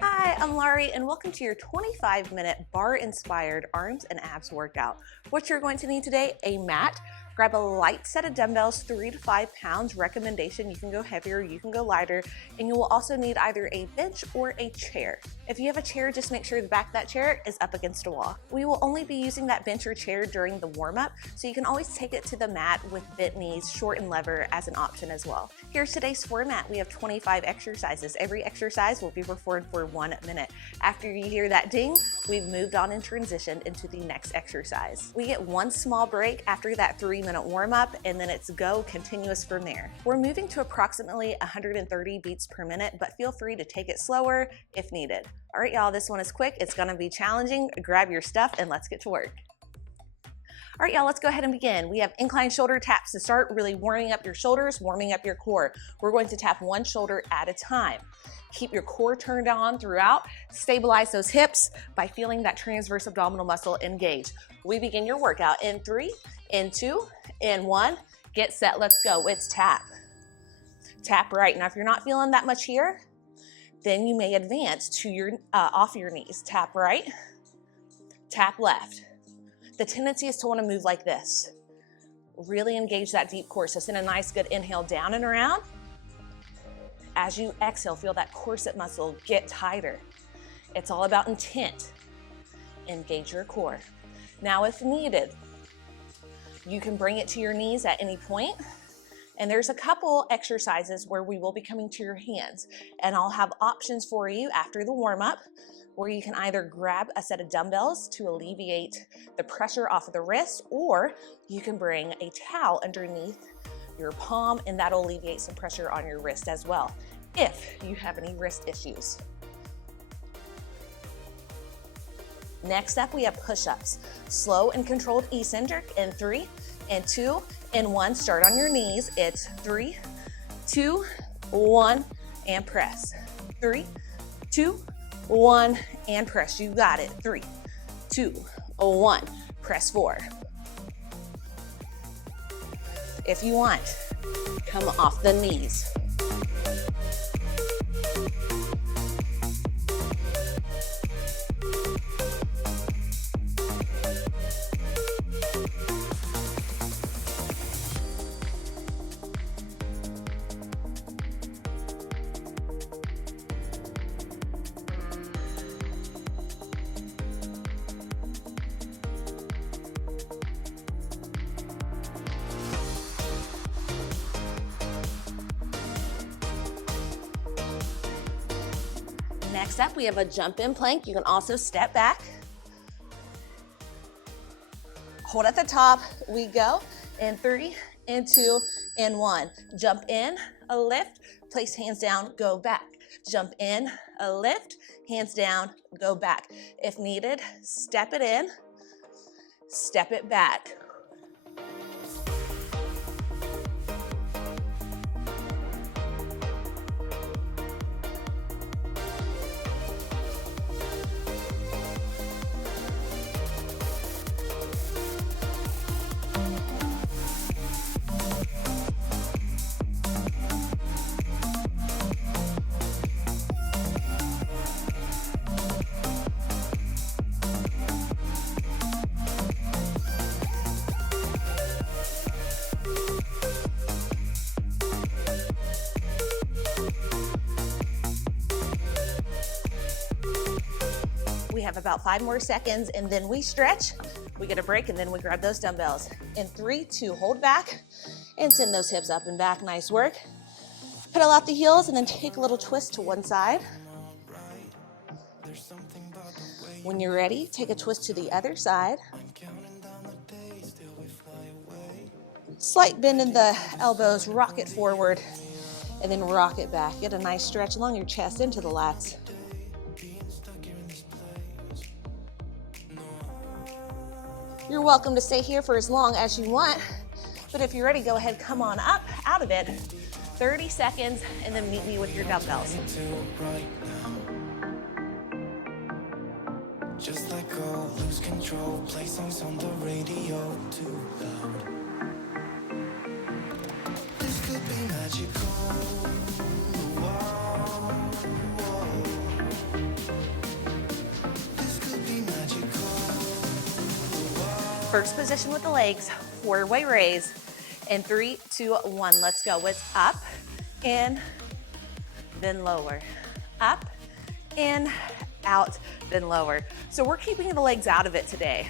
Hi, I'm Larie, and welcome to your 25-minute bar-inspired arms and abs workout. What you're going to need today, a mat. Grab a light set of dumbbells, 3 to 5 pounds. Recommendation, you can go heavier, you can go lighter, and you will also need either a bench or a chair. If you have a chair, just make sure the back of that chair is up against a wall. We will only be using that bench or chair during the warm-up, so you can always take it to the mat with bent knees, shorten lever as an option as well. Here's today's format. We have 25 exercises. Every exercise will be performed for 1 minute. After you hear that ding, we've moved on and transitioned into the next exercise. We get one small break after that 3-minute warm-up, and then it's go continuous from there. We're moving to approximately 130 beats per minute, but feel free to take it slower if needed. All right, y'all, this one is quick. It's gonna be challenging. Grab your stuff and let's get to work. All right, y'all, let's go ahead and begin. We have incline shoulder taps to start, really warming up your shoulders, warming up your core. We're going to tap one shoulder at a time. Keep your core turned on throughout. Stabilize those hips by feeling that transverse abdominal muscle engage. We begin your workout in 3, in 2, in 1. Get set, let's go. It's tap. Tap right. Now, if you're not feeling that much here, then you may advance to your off your knees. Tap right, tap left. The tendency is to want to move like this. Really engage that deep core. So send a nice good inhale down and around. As you exhale, feel that corset muscle get tighter. It's all about intent. Engage your core. Now, if needed, you can bring it to your knees at any point. And there's a couple exercises where we will be coming to your hands. And I'll have options for you after the warm-up where you can either grab a set of dumbbells to alleviate the pressure off of the wrist, or you can bring a towel underneath your palm, and that'll alleviate some pressure on your wrist as well, if you have any wrist issues. Next up, we have push-ups. Slow and controlled eccentric in 3, in 2, in 1. Start on your knees. It's 3, 2, 1, and press. 3, 2, 1, and press. You got it. 3, 2, 1. Press 4. If you want, come off the knees. Next up, we have a jump in plank. You can also step back. Hold at the top. We go in 3, in 2, in 1. Jump in, a lift, place hands down, go back. Jump in, a lift, hands down, go back. If needed, step it in, step it back. We have about 5 more seconds, and then we stretch. We get a break, and then we grab those dumbbells. In 3, 2, hold back, and send those hips up and back. Nice work. Pedal out the heels, and then take a little twist to one side. When you're ready, take a twist to the other side. Slight bend in the elbows, rock it forward, and then rock it back. Get a nice stretch along your chest into the lats. You're welcome to stay here for as long as you want, but if you're ready, go ahead, come on up, out of it. 30 seconds, and then meet me with your dumbbells. Just let go, lose control, play songs on the radio too loud. This could be magical. Whoa, whoa. This could be magical. Whoa. First position with the legs, four-way raise. In 3, 2, 1, let's go. It's up, in, then lower. Up, in, out, then lower. So we're keeping the legs out of it today,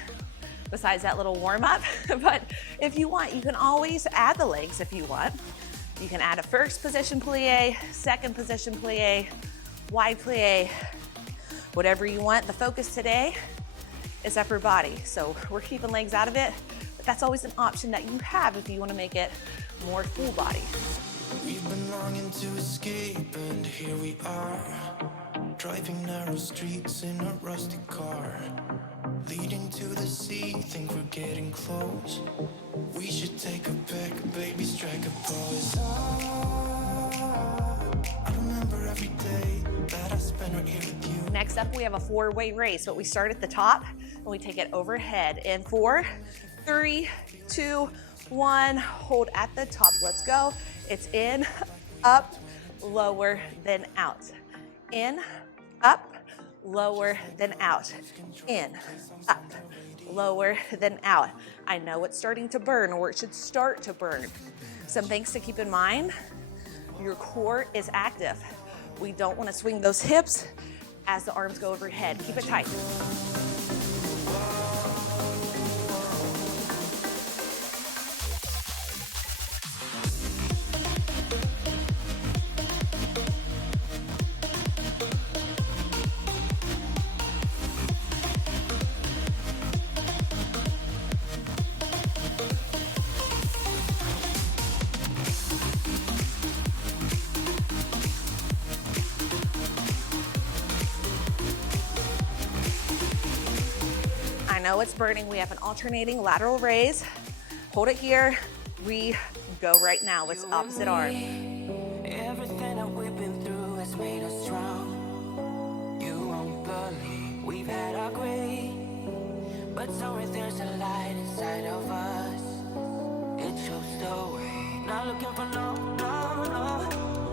besides that little warm up. But if you want, you can always add the legs if you want. You can add a first position plie, second position plie, wide plie, whatever you want. The focus today is upper body. So we're keeping legs out of it, but that's always an option that you have if you want to make it more full body. We've been longing to escape, and here we are, driving narrow streets in a rusty car, leading to the sea, think we're getting close. We should take a pic, baby, strike a pose. I remember every day that I spent right here with you. Next up, we have a four-way race, but we start at the top and we take it overhead. In 4, 3, 2, 1, hold at the top, let's go. It's in, up, lower, then out. In, up, lower, then out. In, up, lower, then out. I know it's starting to burn, or it should start to burn. Some things to keep in mind: your core is active. We don't want to swing those hips as the arms go overhead. Keep it tight. I know it's burning. We have an alternating lateral raise. Hold it here. We go right now. It's opposite arm. Everything that we've been through has made us strong. You won't believe we've had our gray, but somewhere there's a light inside of us. It shows the way. Not looking for no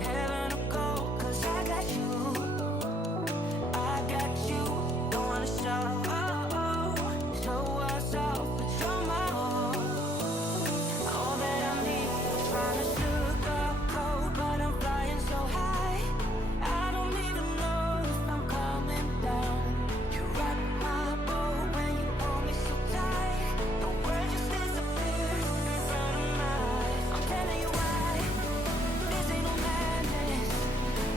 heaven to go, 'cause I got you. I got you. Don't wanna show us off, but you're my all. All that I need. Trying to sugar cold, but I'm flying so high. I don't even know if I'm coming down. You rock my boat when you hold me so tight. The world just disappears in front of my eyes. I'm telling you why. This ain't no madness.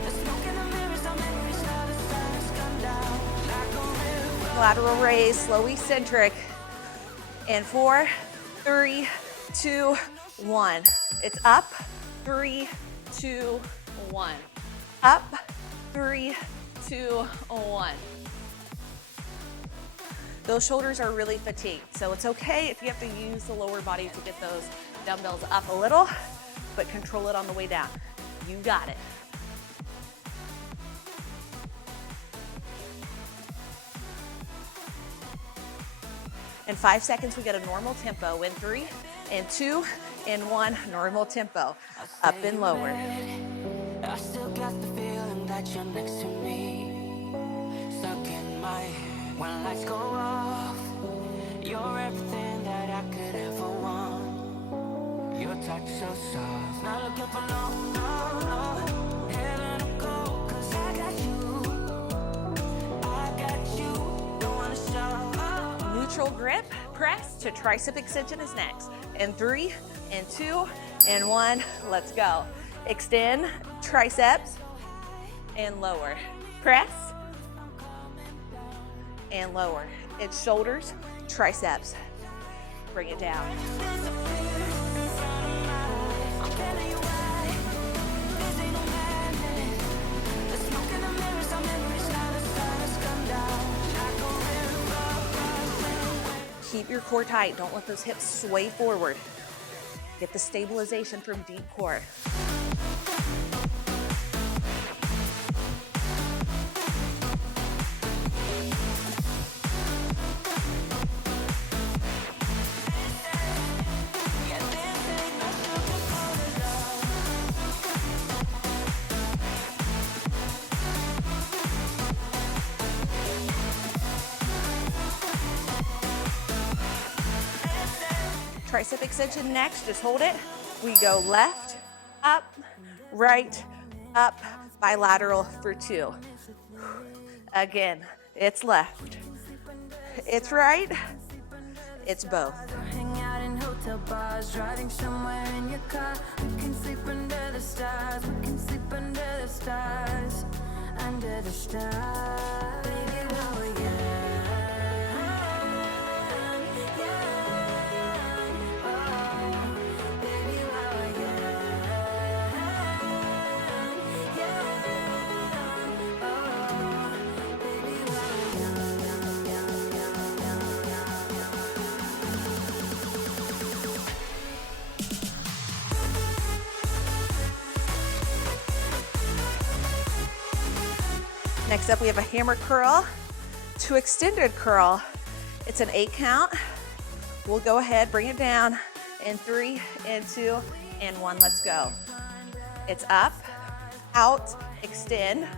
The smoke in the mirrors, our memories, now the sun's come down like a river. Lateral raise, slow eccentric. In 4, 3, 2, 1. It's up, 3, 2, 1. Up, 3, 2, 1. Those shoulders are really fatigued, so it's okay if you have to use the lower body to get those dumbbells up a little, but control it on the way down. You got it. In 5 seconds, we get a normal tempo. In 3, in 2, in 1, normal tempo. Up and lower. I still got the feeling that you're next to me, stuck in my head when lights go off. You're everything that I could ever want. Your touch so soft. Not looking for no heaven to go, 'cause I got you. I got you. Don't wanna show. Neutral grip, press to tricep extension is next. In 3, in 2, in 1, let's go. Extend triceps and lower. Press and lower. It's shoulders, triceps. Bring it down. Keep your core tight. Don't let those hips sway forward. Get the stabilization from deep core. Tricep extension next, just hold it. We go left, up, right, up, bilateral for 2. Again, it's left, it's right, it's both. Hang out in hotel bars, driving somewhere in your car. We can sleep under the stars. We can sleep under the stars. Under the stars. Baby, while we're young, oh, baby, while we're young, oh, baby, while we're young. Next up, we have a hammer curl to extended curl. It's an 8 count. We'll go ahead, bring it down in 3, and 2, and 1. Let's go. It's up, out, extend.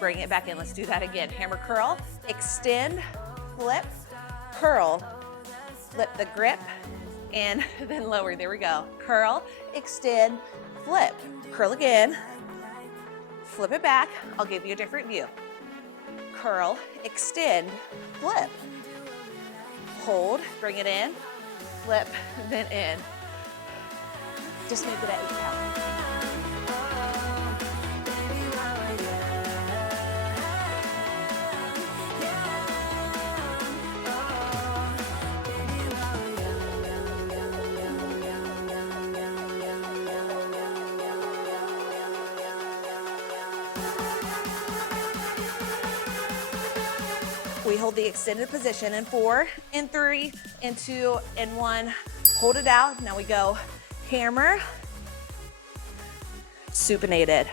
Bring it back in. Let's do that again. Hammer curl, extend, flip, curl, flip the grip, and then lower. There we go. Curl, extend, flip, curl again. Flip it back. I'll give you a different view. Curl, extend, flip. Hold, bring it in, flip, then in. Just make it at 8 count. We hold the extended position in 4, and 3, and 2, and 1. Hold it out. Now we go hammer, supinated.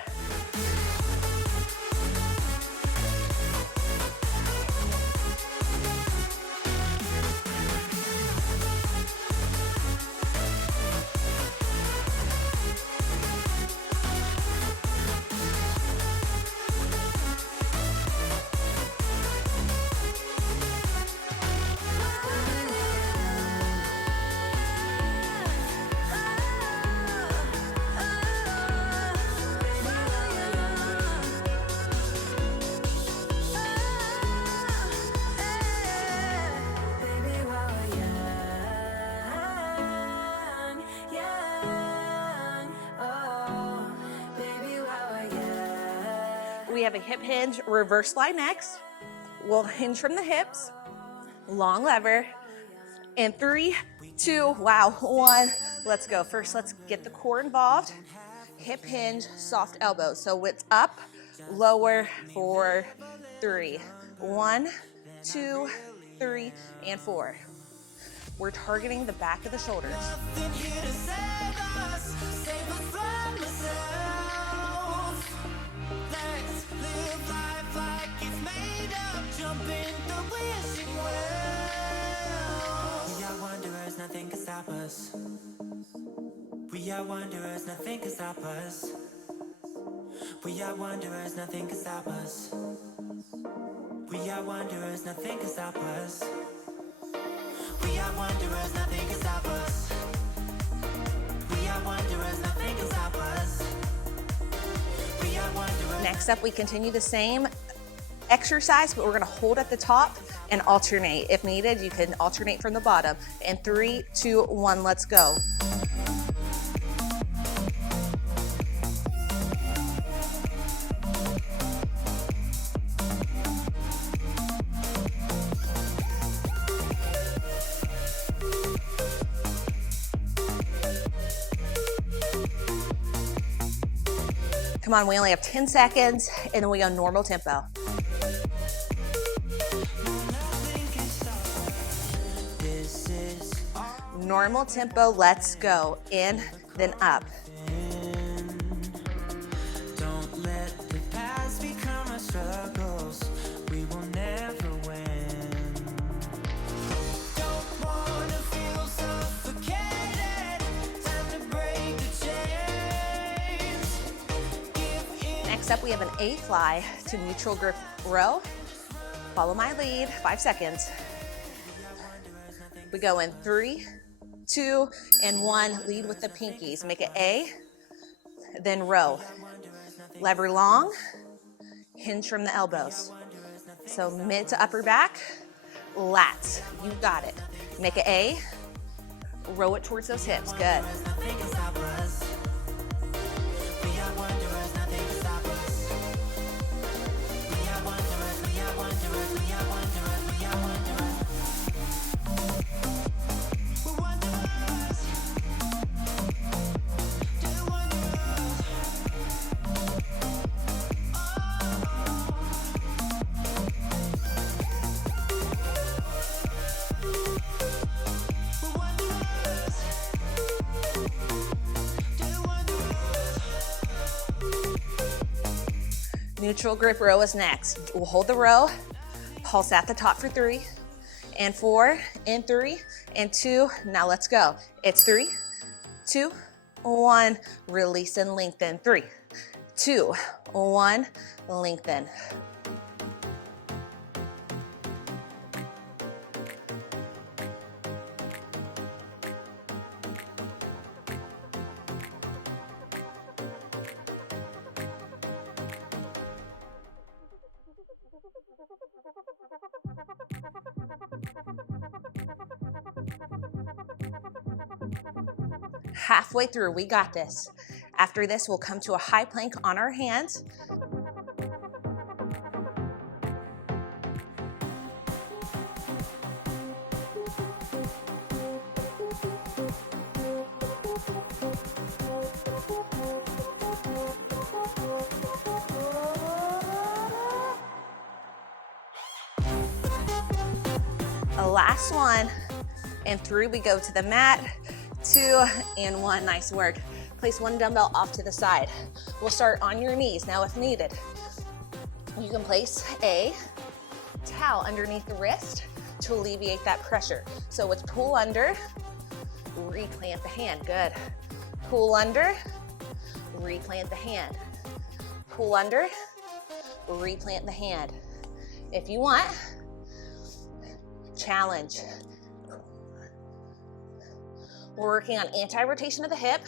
We have a hip hinge reverse fly next. We'll hinge from the hips, long lever, and 3, 2, wow, 1. Let's go. First, let's get the core involved. Hip hinge, soft elbow. So it's up, lower for 3. 1, 2, 3, and 4. We're targeting the back of the shoulders. Nothing here to save us from ourselves. Let's live life like it's made up, jump in the wishing well. We are wanderers, nothing can stop us. We are wanderers, nothing can stop us. We are wanderers, nothing can stop us. We are wanderers, nothing can stop us. We are wanderers, nothing can stop us. We are wanderers, nothing can stop us. We are wanderers. Next up, we continue the same exercise, but we're gonna hold at the top and alternate. If needed, you can alternate from the bottom. In 3, 2, 1, let's go. Come on, we only have 10 seconds, and then we go normal tempo. Normal tempo, let's go. In, then up. Don't let the past become our struggles. We will never win. Don't wanna feel suffocated. Time to break the chains. Give in. Next up, we have an A fly to neutral grip row. Follow my lead, 5 seconds. We go in 3, 2, and 1. Lead with the pinkies. Make it A, then row. Lever long, hinge from the elbows. So mid to upper back, lats. You got it. Make it A, row it towards those hips. Good. Neutral grip row is next. We'll hold the row, pulse at the top for 3, and 4, and 3, and 2. Now let's go. It's 3, 2, 1. Release and lengthen. 3, 2, 1. Lengthen. Halfway through, we got this. After this, we'll come to a high plank on our hands. The last one, and through we go to the mat. 2 and 1, nice work. Place one dumbbell off to the side. We'll start on your knees. Now if needed, you can place a towel underneath the wrist to alleviate that pressure. So it's pull under, replant the hand, good. Pull under, replant the hand. Pull under, replant the hand. If you want, challenge. We're working on anti-rotation of the hip.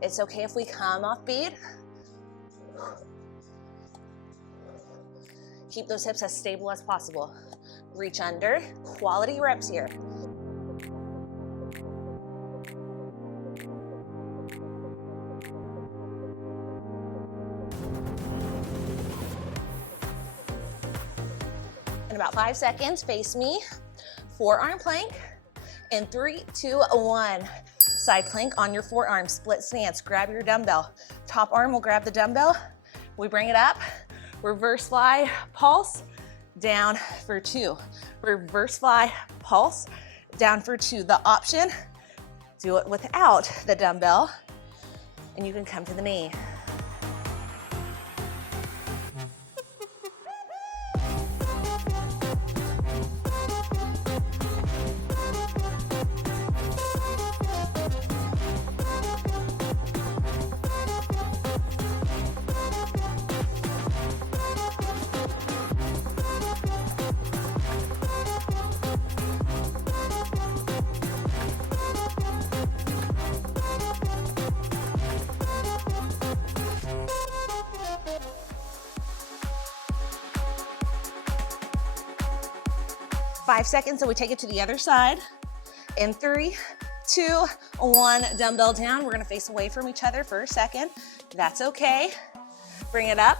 It's okay if we come off bead. Keep those hips as stable as possible. Reach under, quality reps here. In about 5 seconds, face me, forearm plank. In 3, 2, 1. Side plank on your forearm, split stance. Grab your dumbbell. Top arm will grab the dumbbell. We bring it up. Reverse fly, pulse, down for 2. Reverse fly, pulse, down for 2. The option, do it without the dumbbell, and you can come to the knee. Five seconds, so we take it to the other side. In 3, 2, 1, dumbbell down. We're gonna face away from each other for a second. That's okay. Bring it up,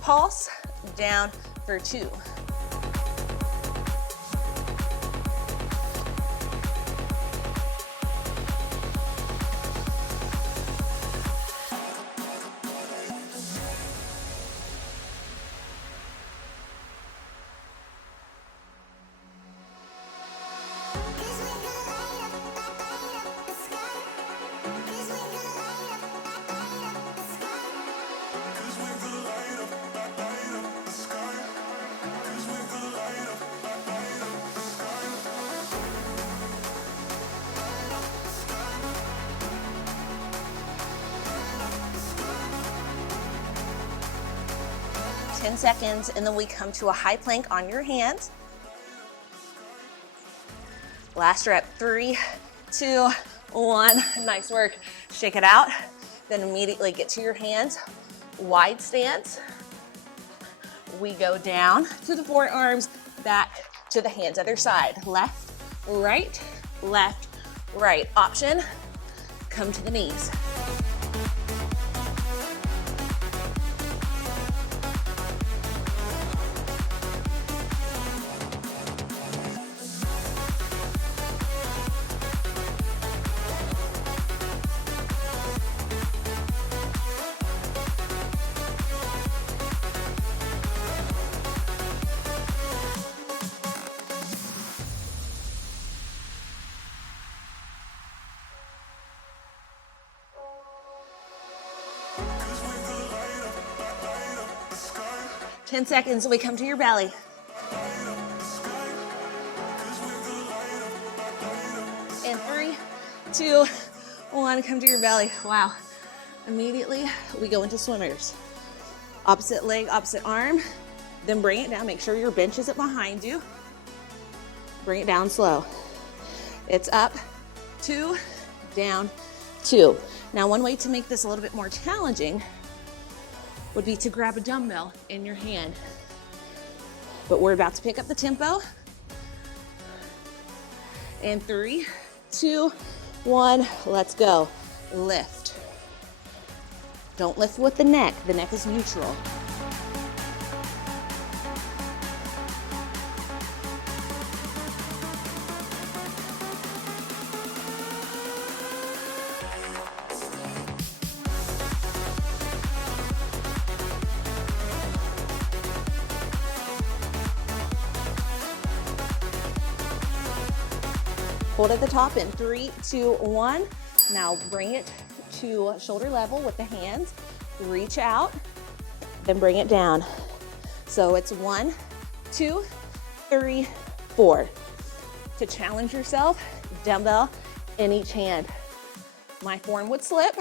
pulse, down for 2. Ten seconds, and then we come to a high plank on your hands. Last rep, 3, 2, 1. Nice work. Shake it out. Then immediately get to your hands. Wide stance. We go down to the forearms, back to the hands. Other side. Left, right, left, right. Option, come to the knees. Ten seconds, we come to your belly. And 3, 2, 1, come to your belly. Wow. Immediately, we go into swimmers. Opposite leg, opposite arm. Then bring it down. Make sure your bench isn't behind you. Bring it down slow. It's up, 2, down, 2. Now, one way to make this a little bit more challenging would be to grab a dumbbell in your hand. But we're about to pick up the tempo. And 3, 2, 1, let's go. Lift. Don't lift with the neck. The neck is neutral. Hold at the top in 3, 2, 1. Now bring it to shoulder level with the hands. Reach out, then bring it down. So it's 1, 2, 3, 4. To challenge yourself, dumbbell in each hand. My form would slip,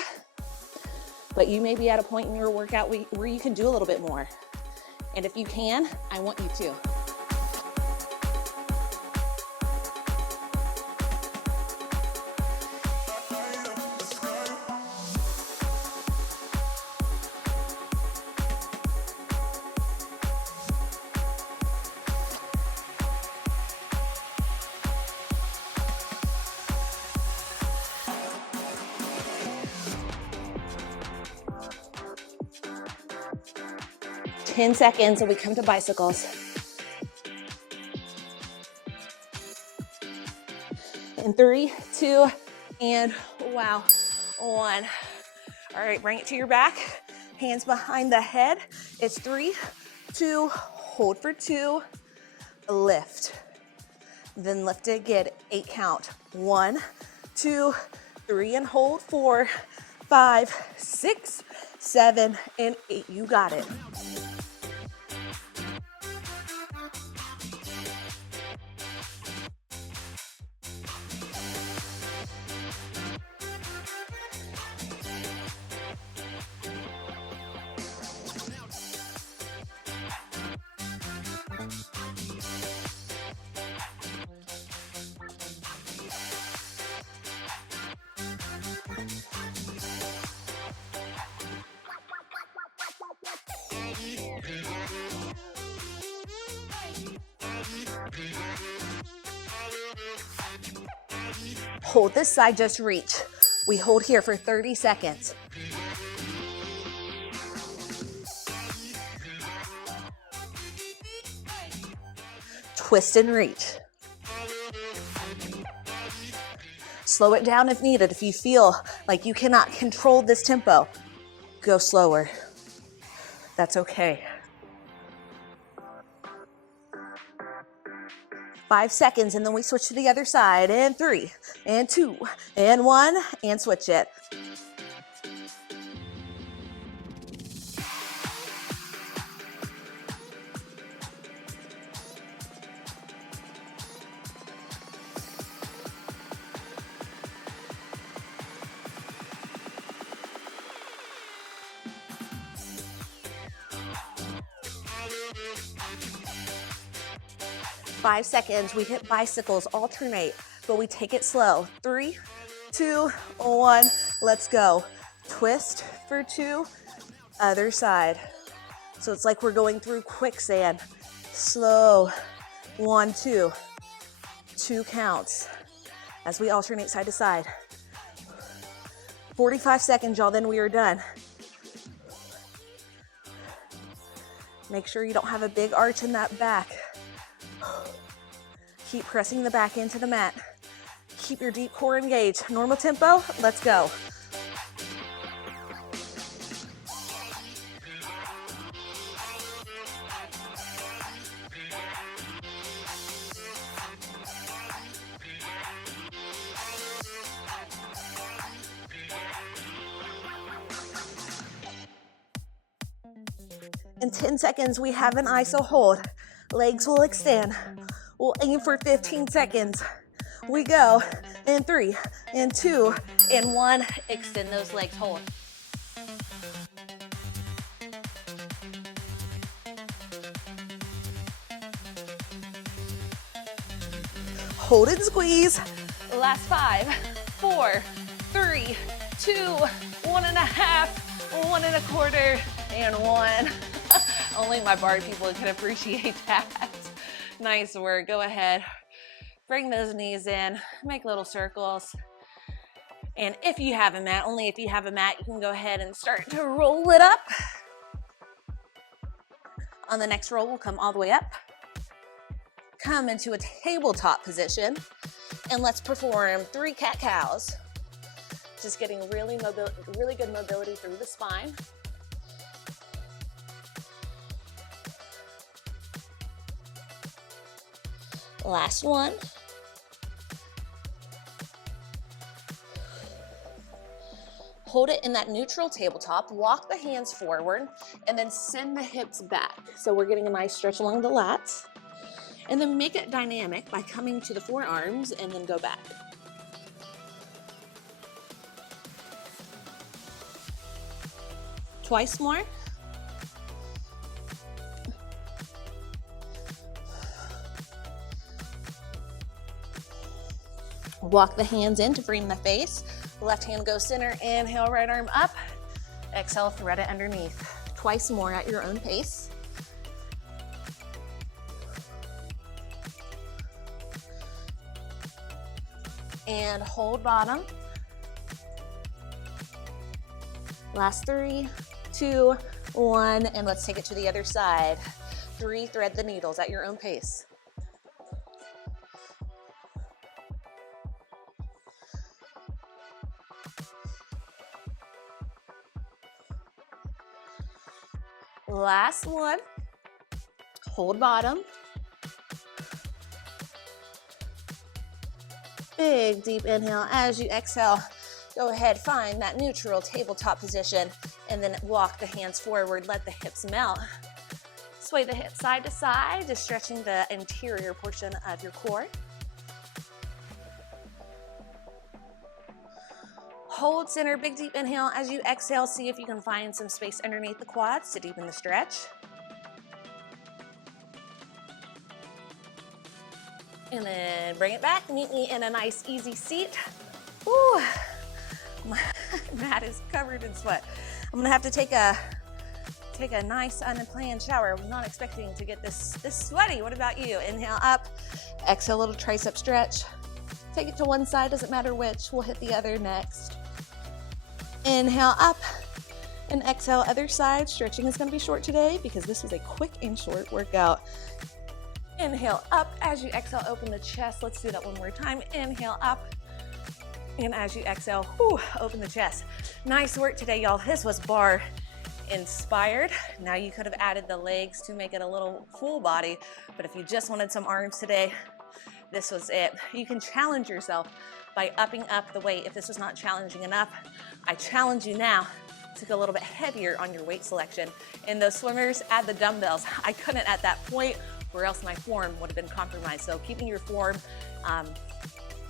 but you may be at a point in your workout where you can do a little bit more. And if you can, I want you to. Ten seconds and we come to bicycles. In 3, 2, and wow, 1. All right, bring it to your back. Hands behind the head. It's 3, 2, hold for 2, lift. Then lift it again, 8 count. 1, 2, 3, and hold. 4, 5, 6, 7, and 8. You got it. Hold this side, just reach. We hold here for 30 seconds. Twist and reach. Slow it down if needed. If you feel like you cannot control this tempo, go slower. That's okay. 5 seconds, and then we switch to the other side. And 3, and 2, and 1, and switch it. Five seconds, we hit bicycles, alternate. but we take it slow. 3, 2, 1, let's go. Twist for 2, other side. So it's like we're going through quicksand. Slow, 1, 2, 2 counts as we alternate side to side. 45 seconds, y'all, then we are done. Make sure you don't have a big arch in that back. Keep pressing the back into the mat. Keep your deep core engaged. Normal tempo, let's go. In 10 seconds, we have an ISO hold. Legs will extend. We'll aim for 15 seconds. We go in 3, in 2, in 1. Extend those legs, hold. Hold and squeeze. Last 5, 4, 3, 2, 1 and a half, 1 and a quarter, and 1. Only my barre people can appreciate that. Nice work. Go ahead. Bring those knees in. Make little circles. And if you have a mat, only if you have a mat, you can go ahead and start to roll it up. On the next roll, we'll come all the way up. Come into a tabletop position. And let's perform 3 cat-cows. Just getting really good mobility through the spine. Last one. Hold it in that neutral tabletop, walk the hands forward, and then send the hips back. So we're getting a nice stretch along the lats. And then make it dynamic by coming to the forearms and then go back. Twice more. Walk the hands in to frame the face. Left hand goes center, inhale, right arm up. Exhale, thread it underneath. Twice more at your own pace. And hold bottom. Last 3, 2, 1, and let's take it to the other side. 3, thread the needles at your own pace. Last one. Hold bottom. Big deep inhale. As you exhale, go ahead, find that neutral tabletop position, and then walk the hands forward. Let the hips melt. Sway the hips side to side, just stretching the interior portion of your core. Hold center, big deep inhale. As you exhale, see if you can find some space underneath the quads to deepen the stretch. And then bring it back. Meet me in a nice, easy seat. Ooh, my mat is covered in sweat. I'm gonna have to take a nice unplanned shower. I'm not expecting to get this sweaty. What about you? Inhale up, exhale, little tricep stretch. Take it to one side, doesn't matter which. We'll hit the other next. Inhale up and exhale, other side. Stretching is gonna be short today because this is a quick and short workout. Inhale up, as you exhale, open the chest. Let's do that one more time. Inhale up, and as you exhale, open the chest. Nice work today, y'all. This was barre inspired. Now you could have added the legs to make it a little full body, but if you just wanted some arms today, this was it. You can challenge yourself by upping up the weight. If this was not challenging enough, I challenge you now to go a little bit heavier on your weight selection. In those swimmers, add the dumbbells. I couldn't at that point, or else my form would have been compromised. So keeping your form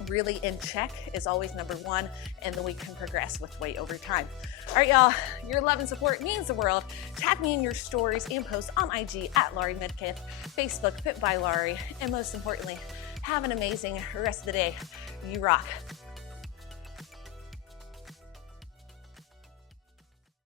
really in check is always number one, and then we can progress with weight over time. All right, y'all, your love and support means the world. Tag me in your stories and posts on IG at Larie Midkiff, Facebook Fit by Larie, and most importantly, Have an amazing rest of the day. You rock.